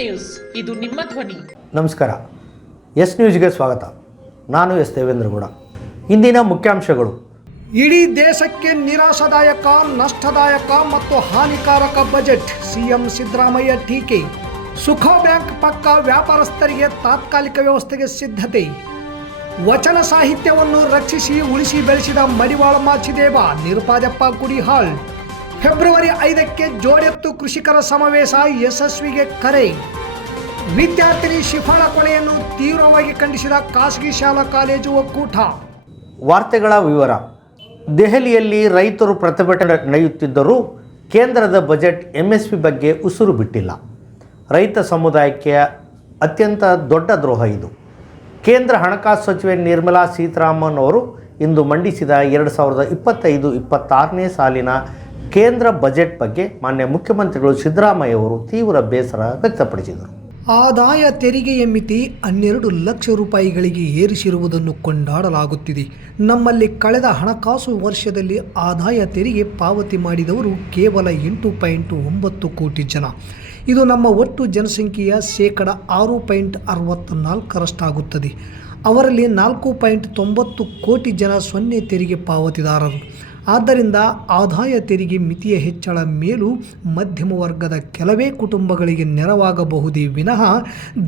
News, ಇದು ನಿಮ್ಮ ಧ್ವನಿ. ನಮಸ್ಕಾರ. ಎಸ್ ನ್ಯೂಸ್ಗೆ ಸ್ವಾಗತ. ನಾನು ಎಸ್ ದೇವೇಂದ್ರಗೌಡ. ಇಂದಿನ ಮುಖ್ಯಾಂಶಗಳು: ಇಡೀ ದೇಶಕ್ಕೆ ನಿರಾಶಾದಾಯಕ, ನಷ್ಟದಾಯಕ ಮತ್ತು ಹಾನಿಕಾರಕ ಬಜೆಟ್. ಸಿಎಂ ಸಿದ್ದರಾಮಯ್ಯ ಟೀಕೆ. ಸುಖೋ ಬ್ಯಾಂಕ್ ಪಕ್ಕ ವ್ಯಾಪಾರಸ್ಥರಿಗೆ ತಾತ್ಕಾಲಿಕ ವ್ಯವಸ್ಥೆಗೆ ಸಿದ್ಧತೆ. ವಚನ ಸಾಹಿತ್ಯವನ್ನು ರಕ್ಷಿಸಿ ಉಳಿಸಿ ಬೆಳೆಸಿದ ಮಡಿವಾಳ ಮಾಚಿದೇವ. ನಿರುಪಾದಪ್ಪ ಕುಡಿಹಾಳ್. ಫೆಬ್ರವರಿ 5ಕ್ಕೆ ಜೋಡೆತ್ತು ಕೃಷಿಕರ ಸಮಾವೇಶ, ಯಶಸ್ವಿಗೆ ಕರೆ. ವಿದ್ಯಾರ್ಥಿನಿ ಶಿಫಾಳ ಕೊಲೆಯನ್ನು ತೀವ್ರವಾಗಿ ಖಂಡಿಸಿದ ಖಾಸಗಿ ಶಾಲಾ ಕಾಲೇಜು ಒಕ್ಕೂಟ. ವಾರ್ತೆಗಳ ವಿವರ. ದೆಹಲಿಯಲ್ಲಿ ರೈತರು ಪ್ರತಿಭಟನೆ ನಡೆಯುತ್ತಿದ್ದರೂ ಕೇಂದ್ರದ ಬಜೆಟ್ MSP ಬಗ್ಗೆ ಉಸಿರು ಬಿಟ್ಟಿಲ್ಲ. ರೈತ ಸಮುದಾಯಕ್ಕೆ ಅತ್ಯಂತ ದೊಡ್ಡ ದ್ರೋಹ ಇದು. ಕೇಂದ್ರ ಹಣಕಾಸು ಸಚಿವೆ ನಿರ್ಮಲಾ ಸೀತಾರಾಮನ್ ಅವರು ಇಂದು ಮಂಡಿಸಿದ 2025-26ನೇ ಸಾಲಿನ ಕೇಂದ್ರ ಬಜೆಟ್ ಬಗ್ಗೆ ಮಾನ್ಯ ಮುಖ್ಯಮಂತ್ರಿಗಳು ಸಿದ್ದರಾಮಯ್ಯ ಅವರು ತೀವ್ರ ಬೇಸರ ವ್ಯಕ್ತಪಡಿಸಿದರು. ಆದಾಯ ತೆರಿಗೆಯ ಮಿತಿ 12 ಲಕ್ಷ ರೂಪಾಯಿಗಳಿಗೆ ಏರಿಸಿರುವುದನ್ನು ಕೊಂಡಾಡಲಾಗುತ್ತಿದೆ. ನಮ್ಮಲ್ಲಿ ಕಳೆದ ಹಣಕಾಸು ವರ್ಷದಲ್ಲಿ ಆದಾಯ ತೆರಿಗೆ ಪಾವತಿ ಮಾಡಿದವರು ಕೇವಲ 8.9 ಕೋಟಿ ಜನ. ಇದು ನಮ್ಮ ಒಟ್ಟು ಜನಸಂಖ್ಯೆಯ 6.64%. ಅವರಲ್ಲಿ 4.90 ಕೋಟಿ ಜನ 0 ತೆರಿಗೆ ಪಾವತಿದಾರರು. ಆದ್ದರಿಂದ ಆದಾಯ ತೆರಿಗೆ ಮಿತಿಯ ಹೆಚ್ಚಳ ಮೇಲೂ ಮಧ್ಯಮ ವರ್ಗದ ಕೆಲವೇ ಕುಟುಂಬಗಳಿಗೆ ನೆರವಾಗಬಹುದೇ ವಿನಃ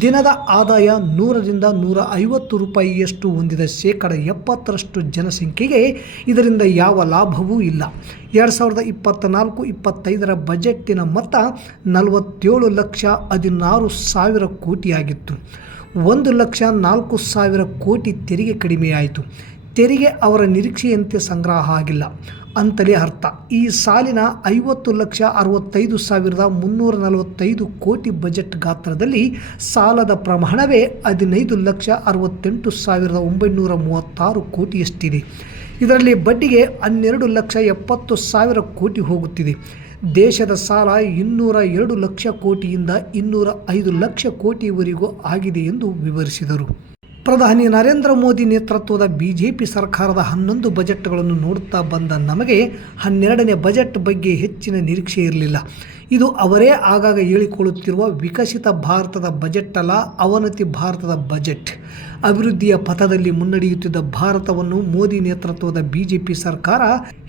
ದಿನದ ಆದಾಯ 100ರಿಂದ 150 ರೂಪಾಯಿಯಷ್ಟು ಹೊಂದಿದ 70% ಜನಸಂಖ್ಯೆಗೆ ಇದರಿಂದ ಯಾವ ಲಾಭವೂ ಇಲ್ಲ. 2024-25ರ ಬಜೆಟ್ಟಿನ ಮೊತ್ತ 47,16,000 ಕೋಟಿಯಾಗಿತ್ತು. 1,04,000 ಕೋಟಿ ತೆರಿಗೆ ಕಡಿಮೆಯಾಯಿತು. ತೆರಿಗೆ ಅವರ ನಿರೀಕ್ಷೆಯಂತೆ ಸಂಗ್ರಹ ಆಗಿಲ್ಲ ಅಂತಲೇ ಅರ್ಥ. ಈ ಸಾಲಿನ 50,65,345 ಕೋಟಿ ಬಜೆಟ್ ಗಾತ್ರದಲ್ಲಿ ಸಾಲದ ಪ್ರಮಾಣವೇ 15,68,936 ಕೋಟಿಯಷ್ಟಿದೆ. ಇದರಲ್ಲಿ ಬಡ್ಡಿಗೆ 12,70,000 ಕೋಟಿ ಹೋಗುತ್ತಿದೆ. ದೇಶದ ಸಾಲ 202 ಲಕ್ಷ ಕೋಟಿಯಿಂದ 205 ಲಕ್ಷ ಕೋಟಿಯವರೆಗೂ ಆಗಿದೆ ಎಂದು ವಿವರಿಸಿದರು. ಪ್ರಧಾನಿ ನರೇಂದ್ರ ಮೋದಿ ನೇತೃತ್ವದ ಬಿಜೆಪಿ ಸರ್ಕಾರದ 11 ಬಜೆಟ್ಗಳನ್ನು ನೋಡುತ್ತಾ ಬಂದ ನಮಗೆ 12ನೇ ಬಜೆಟ್ ಬಗ್ಗೆ ಹೆಚ್ಚಿನ ನಿರೀಕ್ಷೆ ಇರಲಿಲ್ಲ. ಇದು ಅವರೇ ಆಗಾಗ ಹೇಳಿಕೊಳ್ಳುತ್ತಿರುವ ವಿಕಸಿತ ಭಾರತದ ಬಜೆಟ್ ಅಲ್ಲ, ಅವನತಿ ಭಾರತದ ಬಜೆಟ್. ಅಭಿವೃದ್ಧಿಯ ಪಥದಲ್ಲಿ ಮುನ್ನಡೆಯುತ್ತಿದ್ದ ಭಾರತವನ್ನು ಮೋದಿ ನೇತೃತ್ವದ ಬಿಜೆಪಿ ಸರ್ಕಾರ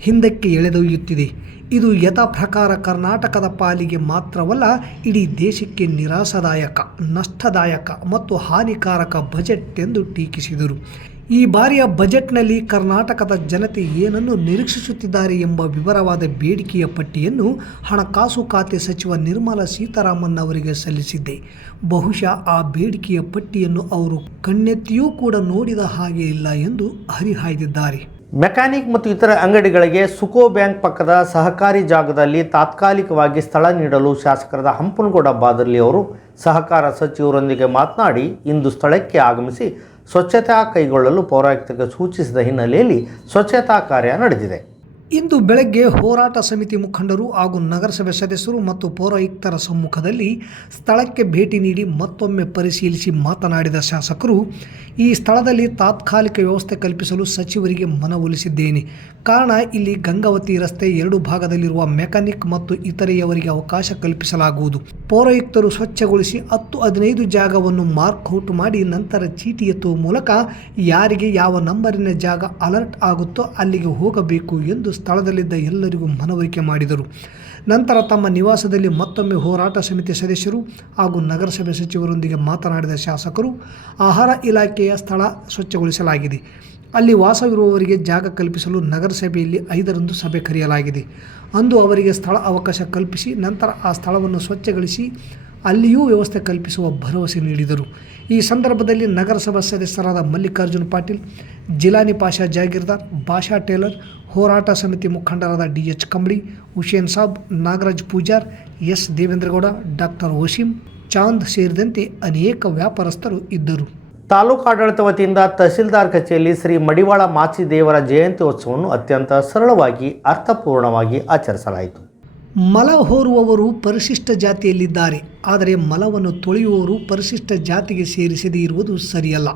ಹಿಂದಕ್ಕೆ ಎಳೆದೊಯ್ಯುತ್ತಿದೆ. ಇದು ಯಥಾ ಪ್ರಕಾರ ಕರ್ನಾಟಕದ ಪಾಲಿಗೆ ಮಾತ್ರವಲ್ಲ, ಇಡೀ ದೇಶಕ್ಕೆ ನಿರಾಶಾದಾಯಕ, ನಷ್ಟದಾಯಕ ಮತ್ತು ಹಾನಿಕಾರಕ ಬಜೆಟ್ ಎಂದು ಟೀಕಿಸಿದರು. ಈ ಬಾರಿಯ ಬಜೆಟ್ನಲ್ಲಿ ಕರ್ನಾಟಕದ ಜನತೆ ಏನನ್ನು ನಿರೀಕ್ಷಿಸುತ್ತಿದ್ದಾರೆ ಎಂಬ ವಿವರವಾದ ಬೇಡಿಕೆಯ ಪಟ್ಟಿಯನ್ನು ಹಣಕಾಸು ಖಾತೆ ಸಚಿವ ನಿರ್ಮಲಾ ಸೀತಾರಾಮನ್ ಅವರಿಗೆ ಸಲ್ಲಿಸಿದ್ದೆ. ಬಹುಶಃ ಆ ಬೇಡಿಕೆಯ ಪಟ್ಟಿಯನ್ನು ಅವರು ಕಣ್ಣೆತ್ತಿಯೂ ಕೂಡ ನೋಡಿದ ಹಾಗೆ ಇಲ್ಲ ಎಂದು ಹರಿಹಾಯ್ದಿದ್ದಾರೆ. ಮೆಕ್ಯಾನಿಕ್ ಮತ್ತು ಇತರ ಅಂಗಡಿಗಳಿಗೆ ಸುಖೋ ಬ್ಯಾಂಕ್ ಪಕ್ಕದ ಸಹಕಾರಿ ಜಾಗದಲ್ಲಿ ತಾತ್ಕಾಲಿಕವಾಗಿ ಸ್ಥಳ ನೀಡಲು ಶಾಸಕರಾದ ಹಂಪನಗೌಡ ಬಾದರ್ಲಿ ಅವರು ಸಹಕಾರ ಸಚಿವರೊಂದಿಗೆ ಮಾತನಾಡಿ ಇಂದು ಸ್ಥಳಕ್ಕೆ ಆಗಮಿಸಿ ಸ್ವಚ್ಛತಾ ಕೈಗೊಳ್ಳಲು ಪೌರಾಯುಕ್ತರಿಗೆ ಸೂಚಿಸಿದ ಹಿನ್ನೆಲೆಯಲ್ಲಿ ಸ್ವಚ್ಛತಾ ಕಾರ್ಯ ನಡೆದಿದೆ. ಇಂದು ಬೆಳಗ್ಗೆ ಹೋರಾಟ ಸಮಿತಿ ಮುಖಂಡರು ಹಾಗೂ ನಗರಸಭೆ ಸದಸ್ಯರು ಮತ್ತು ಪೌರಾಯುಕ್ತರ ಸಮ್ಮುಖದಲ್ಲಿ ಸ್ಥಳಕ್ಕೆ ಭೇಟಿ ನೀಡಿ ಮತ್ತೊಮ್ಮೆ ಪರಿಶೀಲಿಸಿ ಮಾತನಾಡಿದ ಶಾಸಕರು, ಈ ಸ್ಥಳದಲ್ಲಿ ತಾತ್ಕಾಲಿಕ ವ್ಯವಸ್ಥೆ ಕಲ್ಪಿಸಲು ಸಚಿವರಿಗೆ ಮನವೊಲಿಸಿದ್ದೇನೆ. ಕಾರಣ, ಇಲ್ಲಿ ಗಂಗಾವತಿ ರಸ್ತೆ 2 ಭಾಗದಲ್ಲಿರುವ ಮೆಕ್ಯಾನಿಕ್ ಮತ್ತು ಇತರೆಯವರಿಗೆ ಅವಕಾಶ ಕಲ್ಪಿಸಲಾಗುವುದು. ಪೌರಾಯುಕ್ತರು ಸ್ವಚ್ಛಗೊಳಿಸಿ 10-15 ಜಾಗವನ್ನು ಮಾರ್ಕ್ಔಟ್ ಮಾಡಿ ನಂತರ ಚೀಟಿ ಎತ್ತುವ ಮೂಲಕ ಯಾರಿಗೆ ಯಾವ ನಂಬರಿನ ಜಾಗ ಅಲರ್ಟ್ ಆಗುತ್ತೋ ಅಲ್ಲಿಗೆ ಹೋಗಬೇಕು ಎಂದು ಸ್ಥಳದಲ್ಲಿದ್ದ ಎಲ್ಲರಿಗೂ ಮನವರಿಕೆ ಮಾಡಿದರು. ನಂತರ ತಮ್ಮ ನಿವಾಸದಲ್ಲಿ ಮತ್ತೊಮ್ಮೆ ಹೋರಾಟ ಸಮಿತಿ ಸದಸ್ಯರು ಹಾಗೂ ನಗರಸಭೆ ಸಚಿವರೊಂದಿಗೆ ಮಾತನಾಡಿದ ಶಾಸಕರು, ಆಹಾರ ಇಲಾಖೆಯ ಸ್ಥಳ ಸ್ವಚ್ಛಗೊಳಿಸಲಾಗಿದೆ. ಅಲ್ಲಿ ವಾಸವಿರುವವರಿಗೆ ಜಾಗ ಕಲ್ಪಿಸಲು ನಗರಸಭೆಯಲ್ಲಿ 5ರಂದು ಸಭೆ ಕರೆಯಲಾಗಿದೆ. ಅಂದು ಅವರಿಗೆ ಸ್ಥಳ ಅವಕಾಶ ಕಲ್ಪಿಸಿ ನಂತರ ಆ ಸ್ಥಳವನ್ನು ಸ್ವಚ್ಛಗೊಳಿಸಿ ಅಲ್ಲಿಯೂ ವ್ಯವಸ್ಥೆ ಕಲ್ಪಿಸುವ ಭರವಸೆ ನೀಡಿದರು. ಈ ಸಂದರ್ಭದಲ್ಲಿ ನಗರಸಭಾ ಸದಸ್ಯರಾದ ಮಲ್ಲಿಕಾರ್ಜುನ್ ಪಾಟೀಲ್, ಜಿಲಾನಿ ಪಾಷಾ ಜಾಗೀರ್ದಾರ್, ಭಾಷಾ ಟೇಲರ್, ಹೋರಾಟ ಸಮಿತಿ ಮುಖಂಡರಾದ DH ಕಂಬಳಿ, ಹುಸೇನ್ ಸಾಬ್, ನಾಗರಾಜ್ ಪೂಜಾರ್, ಎಸ್ ದೇವೇಂದ್ರಗೌಡ, ಡಾಕ್ಟರ್ ವಸೀಂ, ಚಾಂದ್ ಸೇರಿದಂತೆ ಅನೇಕ ವ್ಯಾಪಾರಸ್ಥರು ಇದ್ದರು. ತಾಲೂಕು ಆಡಳಿತ ವತಿಯಿಂದ ತಹಸೀಲ್ದಾರ್ ಕಚೇರಿಯಲ್ಲಿ ಶ್ರೀ ಮಡಿವಾಳ ಮಾಚಿದೇವರ ಜಯಂತ್ಯೋತ್ಸವವನ್ನು ಅತ್ಯಂತ ಸರಳವಾಗಿ ಅರ್ಥಪೂರ್ಣವಾಗಿ ಆಚರಿಸಲಾಯಿತು. ಮಲ ಹೋರುವವರು ಪರಿಶಿಷ್ಟ ಜಾತಿಯಲ್ಲಿದ್ದಾರೆ. ಆದರೆ ಮಲವನ್ನು ತೊಳೆಯುವವರು ಪರಿಶಿಷ್ಟ ಜಾತಿಗೆ ಸೇರಿಸದೇ ಇರುವುದು ಸರಿಯಲ್ಲ.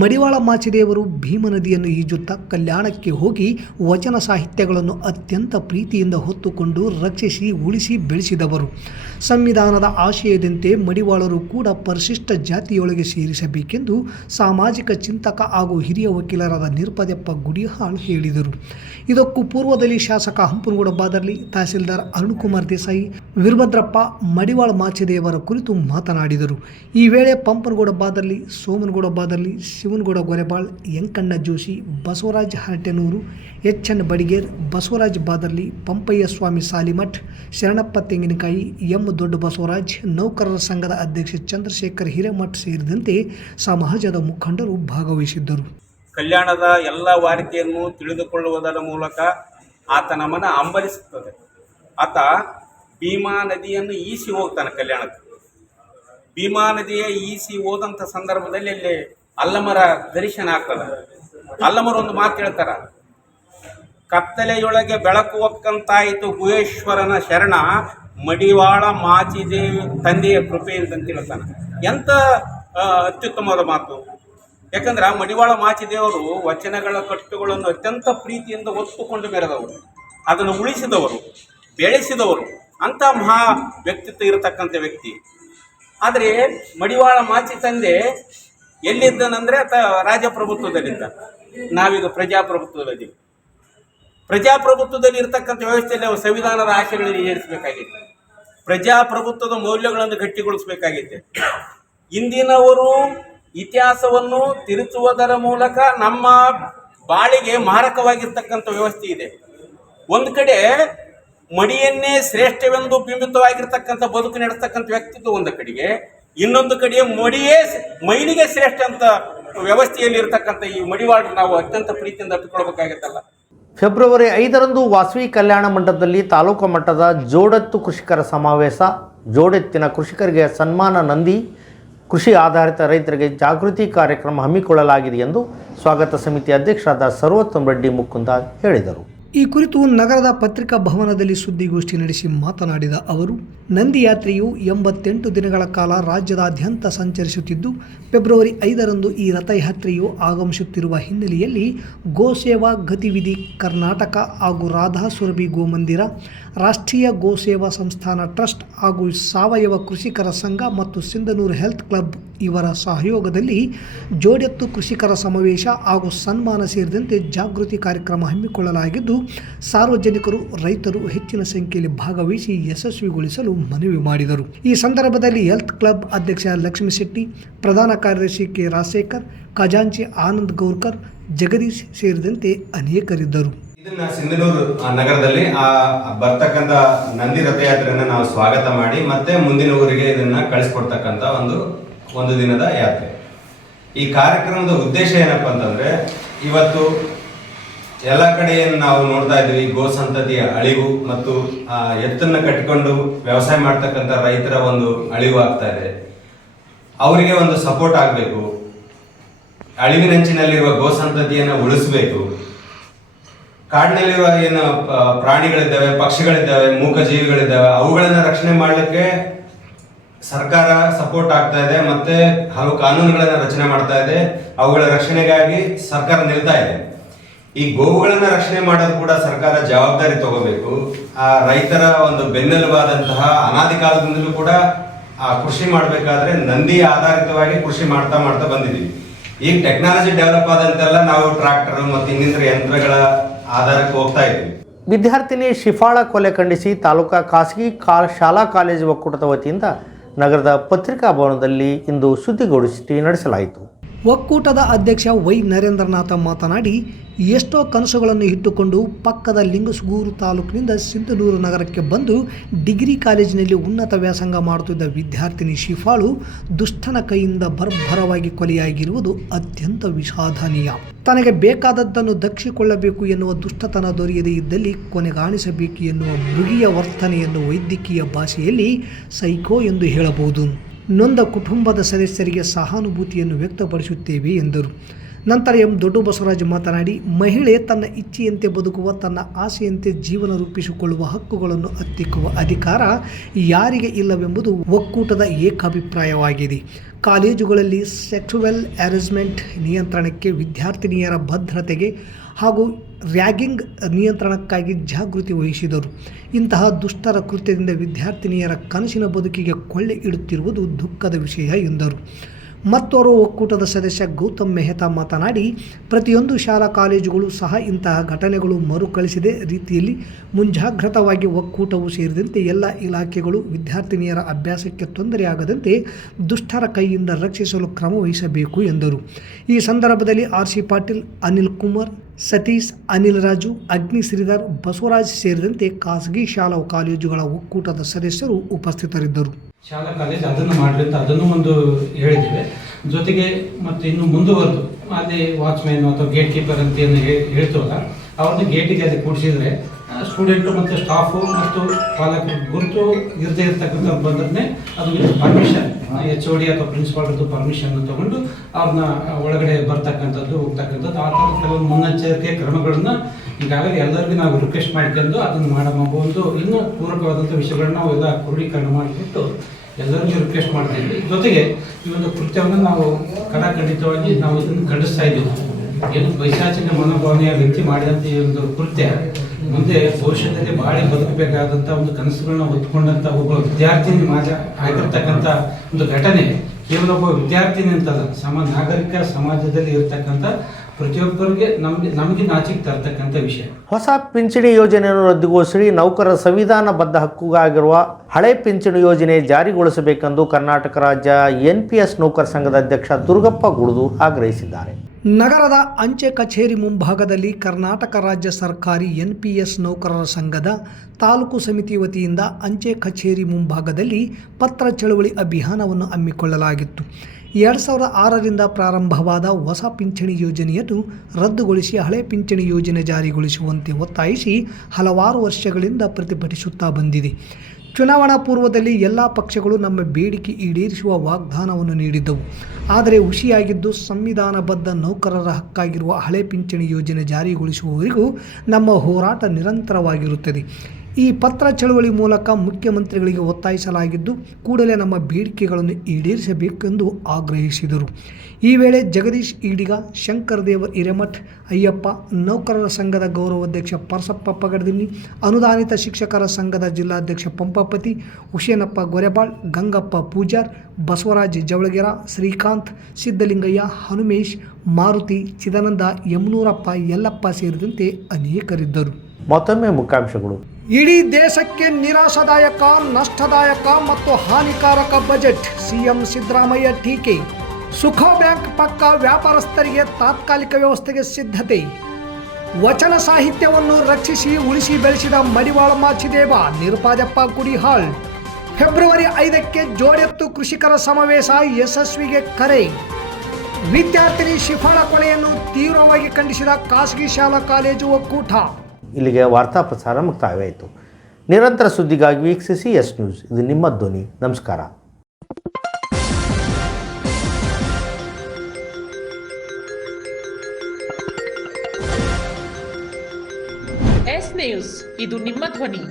ಮಡಿವಾಳ ಮಾಚಿದೇವರು ಭೀಮ ನದಿಯನ್ನು ಈಜುತ್ತಾ ಕಲ್ಯಾಣಕ್ಕೆ ಹೋಗಿ ವಚನ ಸಾಹಿತ್ಯಗಳನ್ನು ಅತ್ಯಂತ ಪ್ರೀತಿಯಿಂದ ಹೊತ್ತುಕೊಂಡು ರಕ್ಷಿಸಿ ಉಳಿಸಿ ಬೆಳೆಸಿದವರು. ಸಂವಿಧಾನದ ಆಶಯದಂತೆ ಮಡಿವಾಳರು ಕೂಡ ಪರಿಶಿಷ್ಟ ಜಾತಿಯೊಳಗೆ ಸೇರಿಸಬೇಕೆಂದು ಸಾಮಾಜಿಕ ಚಿಂತಕ ಹಾಗೂ ಹಿರಿಯ ವಕೀಲರಾದ ನಿರ್ಪದೆಪ್ಪ ಗುಡಿಹಾಳ್ ಹೇಳಿದರು. ಇದಕ್ಕೂ ಪೂರ್ವದಲ್ಲಿ ಶಾಸಕ ಹಂಪನಗೌಡ ಬಾದರ್ಲಿ, ತಹಸೀಲ್ದಾರ್ ಅರುಣಕುಮಾರ್ ದೇಸಾಯಿ, ವೀರಭದ್ರಪ್ಪ ಮಡಿವಾಳ ಮಾಚಿದೇವರ ಕುರಿತು ಮಾತನಾಡಿದರು. ಈ ವೇಳೆ ಪಂಪನಗೌಡ ಬಾದರ್ಲಿ, ಸೋಮನಗೌಡ ಬಾದರ್ಲಿ, ಶಿವನಗೌಡ ಗೊರೆಬಾಳ್, ಯಂಕಣ್ಣ ಜೋಶಿ, ಬಸವರಾಜ್ ಹರಟೆನೂರು, ಎಚ್.ಎನ್. ಬಡಿಗೇರ್, ಬಸವರಾಜ್ ಬಾದರ್ಲಿ, ಪಂಪಯ್ಯ ಸ್ವಾಮಿ ಸಾಲಿಮಠ್, ಶರಣಪ್ಪ ತೆಂಗಿನಕಾಯಿ, ಎಂ. ದೊಡ್ಡ ಬಸವರಾಜ್, ನೌಕರರ ಸಂಘದ ಅಧ್ಯಕ್ಷ ಚಂದ್ರಶೇಖರ್ ಹಿರೇಮಠ್ ಸೇರಿದಂತೆ ಸಮಾಜದ ಮುಖಂಡರು ಭಾಗವಹಿಸಿದ್ದರು. ಕಲ್ಯಾಣದ ಎಲ್ಲ ವಾರಿಕೆಯನ್ನು ತಿಳಿದುಕೊಳ್ಳುವುದರ ಮೂಲಕ ಆತನ ಮನ ಅಂಬಲಿಸುತ್ತದೆ. ಆತ ಭೀಮಾ ನದಿಯನ್ನು ಈಸಿ ಹೋಗ್ತಾನೆ ಕಲ್ಯಾಣಕ್ಕೆ. ಭೀಮಾ ನದಿಯ ಈಸಿ ಹೋದಂಥ ಸಂದರ್ಭದಲ್ಲಿ ಅಲ್ಲಿ ಅಲ್ಲಮರ ದರ್ಶನ ಆಗ್ತದೆ. ಅಲ್ಲಮರ ಒಂದು ಮಾತು ಹೇಳ್ತಾರ, ಕತ್ತಲೆಯೊಳಗೆ ಬೆಳಕು ಒಕ್ಕಂತಾಯಿತು ಗುಹೇಶ್ವರನ ಶರಣ, ಮಡಿವಾಳ ಮಾಚಿದೇವಿ ತಂದೆಯ ಕೃಪೆ ಅಂತ ಹೇಳ್ತಾನೆ. ಎಂಥ ಅತ್ಯುತ್ತಮವಾದ ಮಾತು. ಯಾಕಂದ್ರೆ ಮಡಿವಾಳ ಮಾಚಿದೇವರು ವಚನಗಳ ಕಟ್ಟುಗಳನ್ನು ಅತ್ಯಂತ ಪ್ರೀತಿಯಿಂದ ಒತ್ತುಕೊಂಡು ಮೆರೆದವರು, ಅದನ್ನು ಉಳಿಸಿದವರು, ಬೆಳೆಸಿದವರು, ಅಂಥ ಮಹಾ ವ್ಯಕ್ತಿತ್ವ ಇರತಕ್ಕಂಥ ವ್ಯಕ್ತಿ. ಆದರೆ ಮಡಿವಾಳ ಮಾಚಿ ತಂದೆ ಎಲ್ಲಿದ್ದನಂದರೆ ರಾಜಪ್ರಭುತ್ವದಲ್ಲಿದ್ದ. ನಾವೀಗ ಪ್ರಜಾಪ್ರಭುತ್ವದಲ್ಲಿದ್ದೀವಿ. ಪ್ರಜಾಪ್ರಭುತ್ವದಲ್ಲಿ ಇರತಕ್ಕಂಥ ವ್ಯವಸ್ಥೆಯಲ್ಲಿ ಅವರು ಸಂವಿಧಾನದ ಆಶಯಗಳನ್ನು ಈಡೇರಿಸಬೇಕಾಗಿತ್ತು. ಪ್ರಜಾಪ್ರಭುತ್ವದ ಮೌಲ್ಯಗಳನ್ನು ಗಟ್ಟಿಗೊಳಿಸಬೇಕಾಗಿತ್ತು. ಇಂದಿನವರು ಇತಿಹಾಸವನ್ನು ತಿರುಚುವುದರ ಮೂಲಕ ನಮ್ಮ ಬಾಳಿಗೆ ಮಾರಕವಾಗಿರ್ತಕ್ಕಂಥ ವ್ಯವಸ್ಥೆ ಇದೆ. ಒಂದು ಕಡೆ ಮಡಿಯನ್ನೇ ಶ್ರೇಷ್ಠವೆಂದು ಬಿಂಬಿತವಾಗಿರ್ತಕ್ಕಂಥ ಬದುಕು ನಡೆಸ್ತಕ್ಕಂಥ ವ್ಯಕ್ತಿತ್ವ ಒಂದು ಕಡೆಗೆ, ಇನ್ನೊಂದು ಕಡೆ ಮಡಿಯೇ ಮೈಲಿಗೆ ಶ್ರೇಷ್ಠ ಅಂತ ವ್ಯವಸ್ಥೆಯಲ್ಲಿ ಇರತಕ್ಕಂಥ ಈ ಮಡಿವಾಳರು ನಾವು ಅತ್ಯಂತ ಪ್ರೀತಿಯಿಂದ ಅಪ್ಪಿಕೊಳ್ಬೇಕಾಗತ್ತಲ್ಲ. ಫೆಬ್ರವರಿ 5ರಂದು ವಾಸವಿ ಕಲ್ಯಾಣ ಮಂಟಪದಲ್ಲಿ ತಾಲೂಕು ಮಟ್ಟದ ಜೋಡೆತ್ತು ಕೃಷಿಕರ ಸಮಾವೇಶ, ಜೋಡೆತ್ತಿನ ಕೃಷಿಕರಿಗೆ ಸನ್ಮಾನ, ನಂದಿ ಕೃಷಿ ಆಧಾರಿತ ರೈತರಿಗೆ ಜಾಗೃತಿ ಕಾರ್ಯಕ್ರಮ ಹಮ್ಮಿಕೊಳ್ಳಲಾಗಿದೆ ಎಂದು ಸ್ವಾಗತ ಸಮಿತಿ ಅಧ್ಯಕ್ಷರಾದ ಸರ್ವೋತ್ತಮ ರೆಡ್ಡಿ ಮುಕುಂದ ಹೇಳಿದರು. ಈ ಕುರಿತು ನಗರದ ಪತ್ರಿಕಾ ಭವನದಲ್ಲಿ ಸುದ್ದಿಗೋಷ್ಠಿ ನಡೆಸಿ ಮಾತನಾಡಿದ ಅವರು, ನಂದಿ ಯಾತ್ರೆಯು 88 ದಿನಗಳ ಕಾಲ ರಾಜ್ಯದಾದ್ಯಂತ ಸಂಚರಿಸುತ್ತಿದ್ದು, ಫೆಬ್ರವರಿ 5ರಂದು ಈ ರಥಯಾತ್ರೆಯು ಆಗಮಿಸುತ್ತಿರುವ ಹಿನ್ನೆಲೆಯಲ್ಲಿ ಗೋಸೇವಾ ಗತಿವಿಧಿ ಕರ್ನಾಟಕ ಹಾಗೂ ರಾಧಾ ಸುರಭಿ ಗೋಮಂದಿರ, ರಾಷ್ಟ್ರೀಯ ಗೋಸೇವಾ ಸಂಸ್ಥಾನ ಟ್ರಸ್ಟ್ ಹಾಗೂ ಸಾವಯವ ಕೃಷಿಕರ ಸಂಘ ಮತ್ತು ಸಿಂಧನೂರು ಹೆಲ್ತ್ ಕ್ಲಬ್ ಇವರ ಸಹಯೋಗದಲ್ಲಿ ಜೋಡೆತ್ತು ಕೃಷಿಕರ ಸಮಾವೇಶ ಹಾಗೂ ಸನ್ಮಾನ ಸೇರಿದಂತೆ ಜಾಗೃತಿ ಕಾರ್ಯಕ್ರಮ ಹಮ್ಮಿಕೊಳ್ಳಲಾಗಿದ್ದು, ಸಾರ್ವಜನಿಕರು, ರೈತರು ಹೆಚ್ಚಿನ ಸಂಖ್ಯೆಯಲ್ಲಿ ಭಾಗವಹಿಸಿ ಯಶಸ್ವಿಗೊಳಿಸಲು ಮನವಿ ಮಾಡಿದರು. ಈ ಸಂದರ್ಭದಲ್ಲಿ ಹೆಲ್ತ್ ಕ್ಲಬ್ ಅಧ್ಯಕ್ಷ ಲಕ್ಷ್ಮೀಶೆಟ್ಟಿ, ಪ್ರಧಾನ ಕಾರ್ಯದರ್ಶಿ ಕೆ. ರಾಜಶೇಖರ್, ಖಜಾಂಚಿ ಆನಂದ್ ಗೌರ್ಕರ್, ಜಗದೀಶ್ ಸೇರಿದಂತೆ ಅನೇಕರಿದ್ದರು. ಇದನ್ನ ಸಿಂಧನೂರು ನಗರದಲ್ಲಿ ಬರ್ತಕ್ಕಂಥ ನಂದಿ ರಥಯಾತ್ರೆಯನ್ನು ನಾವು ಸ್ವಾಗತ ಮಾಡಿ ಮತ್ತೆ ಮುಂದಿನ ಊರಿಗೆ ಇದನ್ನ ಕಳಿಸ್ಕೊಡ್ತಕ್ಕಂಥ ಒಂದು ದಿನದ ಯಾತ್ರೆ. ಈ ಕಾರ್ಯಕ್ರಮದ ಉದ್ದೇಶ ಏನಪ್ಪಾ ಅಂತಂದ್ರೆ, ಇವತ್ತು ಎಲ್ಲ ಕಡೆ ನಾವು ನೋಡ್ತಾ ಇದ್ದೀವಿ ಗೋ ಸಂತತಿಯ ಅಳಿವು ಮತ್ತು ಎತ್ತನ್ನ ಕಟ್ಟಿಕೊಂಡು ವ್ಯವಸಾಯ ಮಾಡ್ತಕ್ಕಂಥ ರೈತರ ಒಂದು ಅಳಿವು ಆಗ್ತಾ ಇದೆ. ಅವರಿಗೆ ಒಂದು ಸಪೋರ್ಟ್ ಆಗಬೇಕು. ಅಳಿವಿನಂಚಿನಲ್ಲಿರುವ ಗೋ ಸಂತತಿಯನ್ನು ಉಳಿಸಬೇಕು. ಕಾಡಿನಲ್ಲಿರುವ ಏನು ಪ್ರಾಣಿಗಳಿದ್ದಾವೆ, ಪಕ್ಷಿಗಳಿದ್ದಾವೆ, ಮೂಕ ಜೀವಿಗಳಿದ್ದಾವೆ, ಅವುಗಳನ್ನ ರಕ್ಷಣೆ ಮಾಡಲಿಕ್ಕೆ ಸರ್ಕಾರ ಸಪೋರ್ಟ್ ಆಗ್ತಾ ಇದೆ. ಮತ್ತೆ ಹಲವು ಕಾನೂನುಗಳನ್ನ ರಚನೆ ಮಾಡ್ತಾ ಇದೆ. ಅವುಗಳ ರಕ್ಷಣೆಗಾಗಿ ಸರ್ಕಾರ ನಿಲ್ತಾ ಇದೆ. ಈ ಗೋವುಗಳನ್ನ ರಕ್ಷಣೆ ಮಾಡೋದು ಕೂಡ ಸರ್ಕಾರ ಜವಾಬ್ದಾರಿ ತಗೋಬೇಕು. ಆ ರೈತರ ಒಂದು ಬೆನ್ನೆಲುಬಾದಂತಹ ಅನಾದಿ ಕಾಲದಿಂದಲೂ ಕೂಡ ಆ ಕೃಷಿ ಮಾಡಬೇಕಾದ್ರೆ ನಂದಿ ಆಧಾರಿತವಾಗಿ ಕೃಷಿ ಮಾಡ್ತಾ ಬಂದಿದ್ದೀವಿ. ಈಗ ಟೆಕ್ನಾಲಜಿ ಡೆವಲಪ್ ಆದಂತೆಲ್ಲ ನಾವು ಟ್ರಾಕ್ಟರ್ ಮತ್ತು ಇನ್ನಿತರ ಯಂತ್ರಗಳ ಆಧಾರಕ್ಕೆ ಹೋಗ್ತಾ ಇದ್ದೀವಿ. ವಿದ್ಯಾರ್ಥಿನಿ ಶಿಫಾಳ ಕೊಲೆ ಖಂಡಿಸಿ ತಾಲೂಕಾ ಖಾಸಗಿ ಶಾಲಾ ಕಾಲೇಜು ಒಕ್ಕೂಟದ ವತಿಯಿಂದ ನಗರದ ಪತ್ರಿಕಾ ಭವನದಲ್ಲಿ ಇಂದು ಸುದ್ದಿಗೋಷ್ಠಿ ನಡೆಸಲಾಯಿತು. ಒಕ್ಕೂಟದ ಅಧ್ಯಕ್ಷ ವೈ ನರೇಂದ್ರನಾಥ ಮಾತನಾಡಿ, ಎಷ್ಟೋ ಕನಸುಗಳನ್ನು ಇಟ್ಟುಕೊಂಡು ಪಕ್ಕದ ಲಿಂಗಸಗೂರು ತಾಲೂಕಿನಿಂದ ಸಿಂಧನೂರು ನಗರಕ್ಕೆ ಬಂದು ಡಿಗ್ರಿ ಕಾಲೇಜಿನಲ್ಲಿ ಉನ್ನತ ವ್ಯಾಸಂಗ ಮಾಡುತ್ತಿದ್ದ ವಿದ್ಯಾರ್ಥಿನಿ ಶಿಫಾಳು ದುಷ್ಟನ ಕೈಯಿಂದ ಬರ್ಭರವಾಗಿ ಕೊಲೆಯಾಗಿರುವುದು ಅತ್ಯಂತ ವಿಷಾದನೀಯ. ತನಗೆ ಬೇಕಾದದ್ದನ್ನು ದಕ್ಕಿಸಿಕೊಳ್ಳಬೇಕು ಎನ್ನುವ ದುಷ್ಟತನ ದೊರೆಯದೇ ಇದ್ದಲ್ಲಿ ಕೊನೆಗಾಣಿಸಬೇಕು ಎನ್ನುವ ಮೃಗೀಯ ವರ್ತನೆಯನ್ನು ವೈದ್ಯಕೀಯ ಭಾಷೆಯಲ್ಲಿ ಸೈಕೋ ಎಂದು ಹೇಳಬಹುದು. ನೊಂದ ಕುಟುಂಬದ ಸದಸ್ಯರಿಗೆ ಸಹಾನುಭೂತಿಯನ್ನು ವ್ಯಕ್ತಪಡಿಸುತ್ತೇವೆ ಎಂದರು. ನಂತರ ಎಂ ದೊಡ್ಡ ಬಸವರಾಜ್ ಮಾತನಾಡಿ, ಮಹಿಳೆ ತನ್ನ ಇಚ್ಛೆಯಂತೆ ಬದುಕುವ, ತನ್ನ ಆಸೆಯಂತೆ ಜೀವನ ರೂಪಿಸಿಕೊಳ್ಳುವ ಹಕ್ಕುಗಳನ್ನು ಹತ್ತಿಕ್ಕುವ ಅಧಿಕಾರ ಯಾರಿಗೆ ಇಲ್ಲವೆಂಬುದು ಒಕ್ಕೂಟದ ಏಕಾಭಿಪ್ರಾಯವಾಗಿದೆ. ಕಾಲೇಜುಗಳಲ್ಲಿ ಸೆಕ್ಸುವಲ್ ಹ್ಯಾರಸ್ಮೆಂಟ್ ನಿಯಂತ್ರಣಕ್ಕೆ, ವಿದ್ಯಾರ್ಥಿನಿಯರ ಭದ್ರತೆಗೆ ಹಾಗೂ ರ್ಯಾಗಿಂಗ್ ನಿಯಂತ್ರಣಕ್ಕಾಗಿ ಜಾಗೃತಿ ವಹಿಸಿದರು. ಇಂತಹ ದುಷ್ಟರ ಕೃತ್ಯದಿಂದ ವಿದ್ಯಾರ್ಥಿನಿಯರ ಕನಸಿನ ಬದುಕಿಗೆ ಕೊಳ್ಳೆ ಇಡುತ್ತಿರುವುದು ದುಃಖದ ವಿಷಯ ಎಂದರು. ಮತ್ತೋರ್ವ ಒಕ್ಕೂಟದ ಸದಸ್ಯ ಗೌತಮ್ ಮೆಹ್ತಾ ಮಾತನಾಡಿ, ಪ್ರತಿಯೊಂದು ಶಾಲಾ ಕಾಲೇಜುಗಳು ಸಹ ಇಂತಹ ಘಟನೆಗಳು ಮರುಕಳಿಸದೆ ರೀತಿಯಲ್ಲಿ ಮುಂಜಾಗ್ರತವಾಗಿ ಒಕ್ಕೂಟವು ಸೇರಿದಂತೆ ಎಲ್ಲ ಇಲಾಖೆಗಳು ವಿದ್ಯಾರ್ಥಿನಿಯರ ಅಭ್ಯಾಸಕ್ಕೆ ತೊಂದರೆಯಾಗದಂತೆ ದುಷ್ಟರ ಕೈಯಿಂದ ರಕ್ಷಿಸಲು ಕ್ರಮ ವಹಿಸಬೇಕು ಎಂದರು. ಈ ಸಂದರ್ಭದಲ್ಲಿ ಆರ್.ಸಿ. ಪಾಟೀಲ್, ಅನಿಲ್ ಕುಮಾರ್, ಸತೀಶ್, ಅನಿಲ್ ರಾಜು, ಅಗ್ನಿ ಶ್ರೀಧರ್, ಬಸವರಾಜ್ ಸೇರಿದಂತೆ ಖಾಸಗಿ ಶಾಲಾ ಕಾಲೇಜುಗಳ ಒಕ್ಕೂಟದ ಸದಸ್ಯರು ಉಪಸ್ಥಿತರಿದ್ದರು. ಶಾಲಾ ಕಾಲೇಜ್ ಅದನ್ನು ಮಾಡಲಿ ಅಂತ ಅದನ್ನು ಒಂದು ಹೇಳಿದ್ದೇವೆ. ಜೊತೆಗೆ ಮತ್ತು ಇನ್ನು ಮುಂದುವರೆದು ಅಲ್ಲಿ ವಾಚ್ಮ್ಯಾನ್ ಅಥವಾ ಗೇಟ್ ಕೀಪರ್ ಅಂತ ಏನು ಹೇಳ್ತೀವಲ್ಲ, ಅವ್ರದ್ದು ಗೇಟಿಗೆ ಅಲ್ಲಿ ಕೂಡಿಸಿದ್ರೆ ಸ್ಟೂಡೆಂಟು ಮತ್ತು ಸ್ಟಾಫು ಮತ್ತು ಪಾಲಕರು ಗುರುತು ಇರದೇ ಇರ್ತಕ್ಕಂಥವ್ರು ಬಂದ್ರೆ ಅದು ಪರ್ಮಿಷನ್ HOD ಅಥವಾ ಪ್ರಿನ್ಸಿಪಾಲ್ರದ್ದು ಪರ್ಮಿಷನ್ ತಗೊಂಡು ಅವ್ರನ್ನ ಒಳಗಡೆ ಬರ್ತಕ್ಕಂಥದ್ದು ಹೋಗ್ತಕ್ಕಂಥದ್ದು ಆ ಥರದ ಕೆಲವೊಂದು ಮುನ್ನೆಚ್ಚರಿಕೆ ಕ್ರಮಗಳನ್ನು ಈಗಾಗಲೇ ಎಲ್ಲರಿಗೂ ನಾವು ರಿಕ್ವೆಸ್ಟ್ ಮಾಡ್ಕೊಂಡು ಅದನ್ನು ಮಾಡಬಹುದು. ಒಂದು ಇನ್ನೂ ಪೂರಕವಾದಂಥ ವಿಷಯಗಳನ್ನ ನಾವೆಲ್ಲ ಕ್ರೋಢೀಕರಣ ಮಾಡಿಬಿಟ್ಟು ಎಲ್ಲರಿಗೂ ರಿಕ್ವೆಸ್ಟ್ ಮಾಡ್ತಾ ಇದ್ವಿ. ಜೊತೆಗೆ ಈ ಒಂದು ಕೃತ್ಯವನ್ನು ನಾವು ಖಂಡಿತವಾಗಿ ನಾವು ಇದನ್ನು ಖಂಡಿಸ್ತಾ ಇದ್ದೀವಿ. ಏನು ಪೈಶಾಚಿಕ ಮನೋಭಾವನೆಯ ವ್ಯಕ್ತಿ ಮಾಡಿದಂಥ ಈ ಒಂದು ಕೃತ್ಯ ಮುಂದೆ ಭವಿಷ್ಯದಲ್ಲಿ ಬಾಳಿ ಬದುಕಬೇಕಾದಂಥ ಒಂದು ಕನಸುಗಳನ್ನ ಹೊತ್ಕೊಂಡಂಥ ಒಬ್ಬ ವಿದ್ಯಾರ್ಥಿನಿ ಆಗಿರ್ತಕ್ಕಂಥ ಒಂದು ಘಟನೆ ಕೇವಲ ಒಬ್ಬ ವಿದ್ಯಾರ್ಥಿನಿ ಅಂತಲ್ಲ, ನಾಗರಿಕ ಸಮಾಜದಲ್ಲಿ ಇರ್ತಕ್ಕಂಥ ಪ್ರತಿಯೊಬ್ಬರಿಗೆ ನಮಗೆ ನಾಚಿಕೆ ತರ್ತಕ್ಕಂಥ ವಿಷಯ. ಹೊಸ ಪಿಂಚಣಿ ಯೋಜನೆಯನ್ನು ರದ್ದುಗೊಳಿಸಿ ನೌಕರರ ಸಂವಿಧಾನಬದ್ಧ ಹಕ್ಕುಗಾಗಿರುವ ಹಳೆ ಪಿಂಚಣಿ ಯೋಜನೆ ಜಾರಿಗೊಳಿಸಬೇಕೆಂದು ಕರ್ನಾಟಕ ರಾಜ್ಯ NPS ನೌಕರ ಸಂಘದ ಅಧ್ಯಕ್ಷ ದುರ್ಗಪ್ಪ ಗುಡದೂರ್ ಆಗ್ರಹಿಸಿದ್ದಾರೆ. ನಗರದ ಅಂಚೆ ಕಚೇರಿ ಮುಂಭಾಗದಲ್ಲಿ ಕರ್ನಾಟಕ ರಾಜ್ಯ ಸರ್ಕಾರಿ NPS ನೌಕರರ ಸಂಘದ ತಾಲೂಕು ಸಮಿತಿ ವತಿಯಿಂದ ಅಂಚೆ ಕಚೇರಿ ಮುಂಭಾಗದಲ್ಲಿ ಪತ್ರ ಚಳವಳಿ ಅಭಿಯಾನವನ್ನು ಹಮ್ಮಿಕೊಳ್ಳಲಾಗಿತ್ತು. 2006ರಿಂದ ಪ್ರಾರಂಭವಾದ ಹೊಸ ಪಿಂಚಣಿ ಯೋಜನೆಯನ್ನು ರದ್ದುಗೊಳಿಸಿ ಹಳೆ ಪಿಂಚಣಿ ಯೋಜನೆ ಜಾರಿಗೊಳಿಸುವಂತೆ ಒತ್ತಾಯಿಸಿ ಹಲವಾರು ವರ್ಷಗಳಿಂದ ಪ್ರತಿಭಟಿಸುತ್ತಾ ಬಂದಿದೆ. ಚುನಾವಣಾ ಪೂರ್ವದಲ್ಲಿ ಎಲ್ಲ ಪಕ್ಷಗಳು ನಮ್ಮ ಬೇಡಿಕೆ ಈಡೇರಿಸುವ ವಾಗ್ದಾನವನ್ನು ನೀಡಿದ್ದವು. ಆದರೆ ಹುಸಿಯಾಗಿದ್ದು ಸಂವಿಧಾನಬದ್ಧ ನೌಕರರ ಹಕ್ಕಾಗಿರುವ ಹಳೆ ಪಿಂಚಣಿ ಯೋಜನೆ ಜಾರಿಗೊಳಿಸುವವರೆಗೂ ನಮ್ಮ ಹೋರಾಟ ನಿರಂತರವಾಗಿರುತ್ತದೆ. ಈ ಪತ್ರ ಚಳವಳಿ ಮೂಲಕ ಮುಖ್ಯಮಂತ್ರಿಗಳಿಗೆ ಒತ್ತಾಯಿಸಲಾಗಿದ್ದು ಕೂಡಲೇ ನಮ್ಮ ಬೇಡಿಕೆಗಳನ್ನು ಈಡೇರಿಸಬೇಕೆಂದು ಆಗ್ರಹಿಸಿದರು. ಈ ವೇಳೆ ಜಗದೀಶ್ ಈಡಿಗ, ಶಂಕರದೇವ ಹಿರೇಮಠ್, ಅಯ್ಯಪ್ಪ, ನೌಕರರ ಸಂಘದ ಗೌರವಾಧ್ಯಕ್ಷ ಪರಸಪ್ಪ ಪಗಡದಿನ್ನಿ, ಅನುದಾನಿತ ಶಿಕ್ಷಕರ ಸಂಘದ ಜಿಲ್ಲಾಧ್ಯಕ್ಷ ಪಂಪಾಪತಿ, ಹುಸೇನಪ್ಪ ಗೊರೆಬಾಳ್, ಗಂಗಪ್ಪ ಪೂಜಾರ್, ಬಸವರಾಜ್ ಜವಳಗೆರ, ಶ್ರೀಕಾಂತ್, ಸಿದ್ದಲಿಂಗಯ್ಯ, ಹನುಮೇಶ್, ಮಾರುತಿ, ಚಿದಾನಂದ, ಯಮನೂರಪ್ಪ, ಯಲ್ಲಪ್ಪ ಸೇರಿದಂತೆ ಅನೇಕರಿದ್ದರು. ಮತ್ತೊಮ್ಮೆ ಮುಖ್ಯಾಂಶಗಳು. ಇಡೀ ದೇಶಕ್ಕೆ ನಿರಾಶಾದಾಯಕ, ನಷ್ಟದಾಯಕ ಮತ್ತು ಹಾನಿಕಾರಕ ಬಜೆಟ್, ಸಿಎಂ ಸಿದ್ದರಾಮಯ್ಯ ಟೀಕೆ. ಸುಖೋ ಬ್ಯಾಂಕ್ ಪಕ್ಕ ವ್ಯಾಪಾರಸ್ಥರಿಗೆ ತಾತ್ಕಾಲಿಕ ವ್ಯವಸ್ಥೆಗೆ ಸಿದ್ಧತೆ. ವಚನ ಸಾಹಿತ್ಯವನ್ನು ರಕ್ಷಿಸಿ ಉಳಿಸಿ ಬೆಳೆಸಿದ ಮಡಿವಾಳ ಮಾಚಿದೇವ, ನಿರುಪಾದಪ್ಪ ಗುಡಿಹಾಳ್. ಫೆಬ್ರವರಿ 5ಕ್ಕೆ ಜೋಡೆತ್ತು ಕೃಷಿಕರ ಸಮಾವೇಶ, ಯಶಸ್ವಿಗೆ ಕರೆ. ವಿದ್ಯಾರ್ಥಿನಿ ಶಿಫಾಳ ಕೊಲೆಯನ್ನು ತೀವ್ರವಾಗಿ ಖಂಡಿಸಿದ ಖಾಸಗಿ ಶಾಲಾ ಕಾಲೇಜು ಒಕ್ಕೂಟ. ಇಲ್ಲಿಗೆ ವಾರ್ತಾ ಪ್ರಸಾರ ಮುಕ್ತಾಯವಾಯಿತು. ನಿರಂತರ ಸುದ್ದಿಗಾಗಿ ವೀಕ್ಷಿಸಿ ಎಸ್ ನ್ಯೂಸ್. ಇದು ನಿಮ್ಮ ಧ್ವನಿ. ನಮಸ್ಕಾರ. ಎಸ್ ನ್ಯೂಸ್, ಇದು ನಿಮ್ಮ ಧ್ವನಿ.